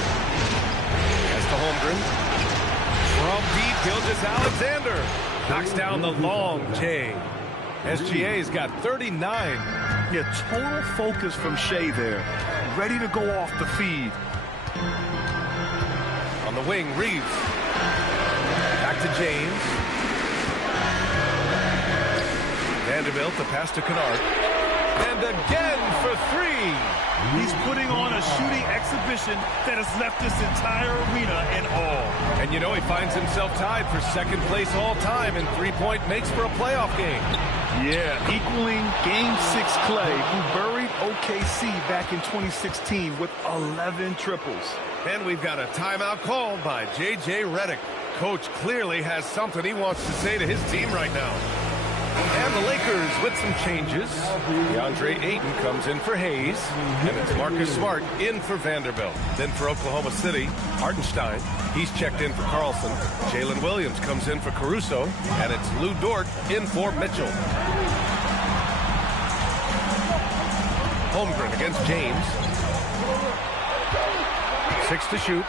As to Holmgren. From deep, Gilgeous-Alexander knocks down the long J. SGA's got 39. Yeah, total focus from Shea there. Ready to go off the feed. On the wing, Reeves. Back to James. Vanderbilt, the pass to Kennard. And again for 3. He's putting on a shooting exhibition that has left this entire arena in awe. And you know he finds himself tied for 2nd place all time in 3-point makes for a playoff game. Yeah, equaling Game 6 Clay, who buried OKC back in 2016 with 11 triples. And we've got a timeout called by J.J. Redick. Coach clearly has something he wants to say to his team right now. And the Lakers with some changes. DeAndre Ayton comes in for Hayes. And it's Marcus Smart in for Vanderbilt. Then for Oklahoma City, Hartenstein. He's checked in for Carlson. Jalen Williams comes in for Caruso. And it's Lou Dort in for Mitchell. Holmgren against James. 6 to shoot.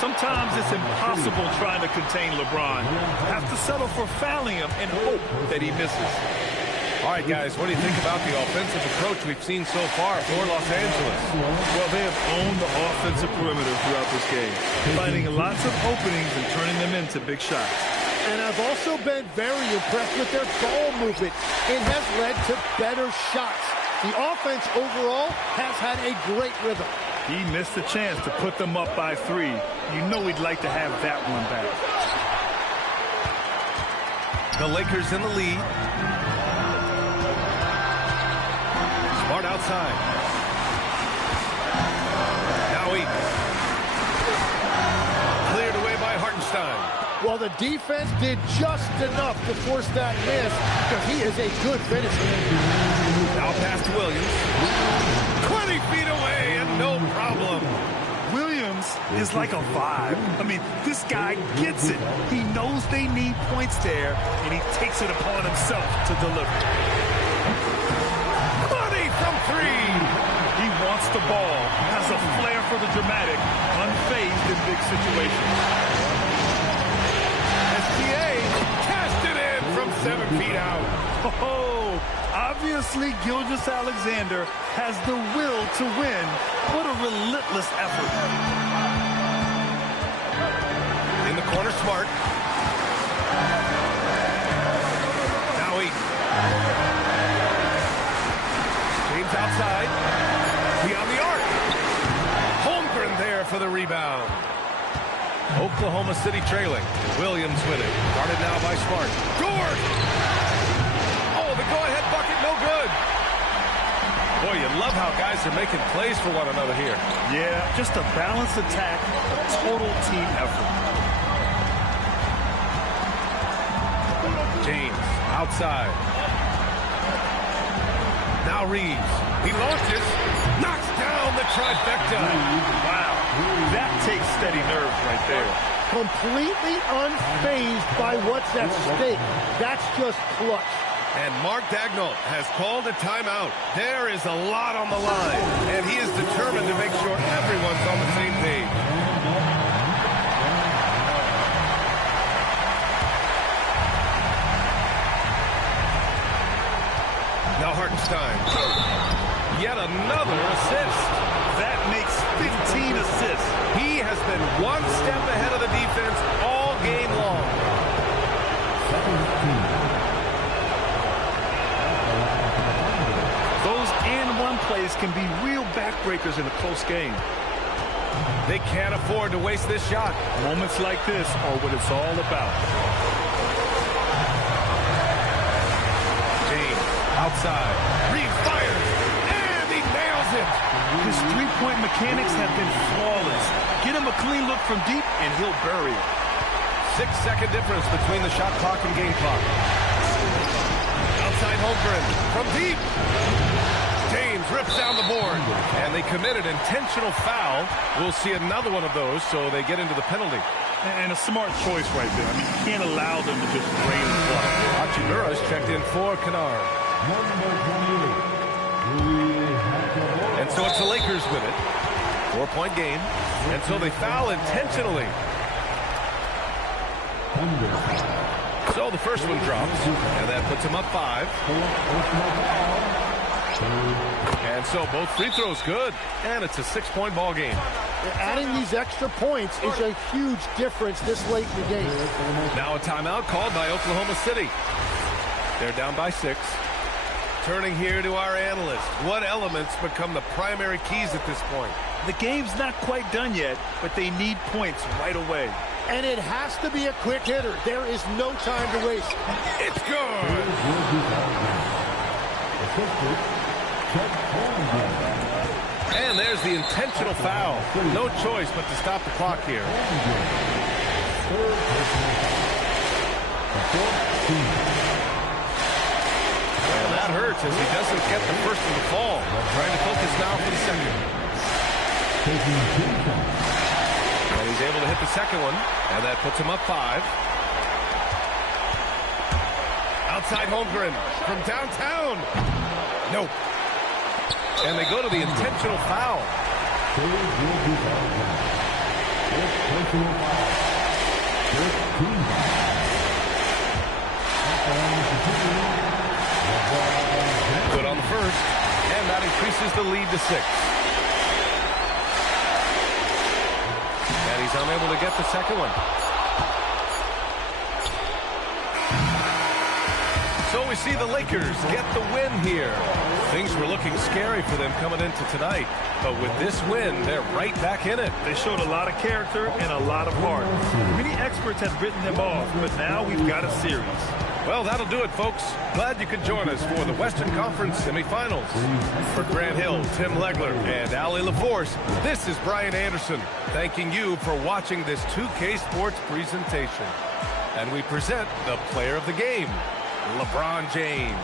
Sometimes it's impossible trying to contain LeBron. Have to settle for fouling him and hope that he misses. All right, guys, what do you think about the offensive approach we've seen so far for Los Angeles? Well, they have owned the offensive perimeter throughout this game, finding lots of openings and turning them into big shots. And I've also been very impressed with their ball movement. It has led to better shots. The offense overall has had a great rhythm. He missed a chance to put them up by 3. You know he'd like to have that one back. The Lakers in the lead. Smart outside. Now Ayton. Cleared away by Hartenstein. Well, the defense did just enough to force that miss because he is a good finisher. Now pass to Williams. 20 feet away and no problem. Williams This is like a vibe. I mean, this guy gets it. He knows they need points there, and he takes it upon himself to deliver. Money from three. He wants the ball, has a flair for the dramatic, unfazed in big situations. SGA cashed it in from 7 feet out. Oh, obviously Gilgeous-Alexander has the will to win. What a relentless effort. In the corner, Smart. Now Eaton. James outside. Beyond the arc. Holmgren there for the rebound. Oklahoma City trailing. Williams with it. Guarded now by Smart. Gord! Oh, the go-ahead bucket, no good. Boy, you love how guys are making plays for one another here. Yeah, just a balanced attack, a total team effort. James outside. Now Reeves. He launches. Knocks down the trifecta. Wow. That takes steady nerves right there. Completely unfazed by what's at stake. That's just clutch. And Mark Daigneault has called a timeout. There is a lot on the line, and he is determined to make sure everyone's on the same page. Now Hartenstein. Yet another assist. That makes 15 assists. He has been one step ahead of the defense all game long. Those and-one plays can be real backbreakers in a close game. They can't afford to waste this shot. Moments like this are what it's all about. James outside. Reeves fires, and he nails it. His three-point mechanics have been flawless. Get him a clean look from deep, and he'll bury it. 6-second difference between the shot clock and game clock. Outside Holmgren from deep. James rips down the board, and they committed intentional foul. We'll see another one of those, so they get into the penalty. And a smart choice right there. I mean, you can't allow them to just drain the clock. Hachimura's checked in for Kennard. And so it's the Lakers with it. 4-point game. And so they foul intentionally. So the first one drops, and that puts him up 5. And so both free throws good, and it's a 6-point ball game. Adding these extra points is a huge difference this late in the game. Now a timeout called by Oklahoma City. They're down by 6. Turning here to our analyst. What elements become the primary keys at this point? The game's not quite done yet, but they need points right away. And it has to be a quick hitter. There is no time to waste. It's good. And there's the intentional foul. No choice but to stop the clock here. And that hurts as he doesn't get the first one to fall. Trying to focus now for the second. And he's able to hit the second one, and that puts him up 5. Outside Holmgren from downtown. Nope. And they go to the intentional foul. Good on the first, and that increases the lead to 6. And he's unable to get the second one. So we see the Lakers get the win here. Things were looking scary for them coming into tonight. But with this win, they're right back in it. They showed a lot of character and a lot of heart. Many experts had written them off, but now we've got a series. Well, that'll do it, folks. Glad you could join us for the Western Conference semifinals. For Grant Hill, Tim Legler, and Allie LaForce, this is Brian Anderson, thanking you for watching this 2K Sports presentation. And we present the player of the game, LeBron James.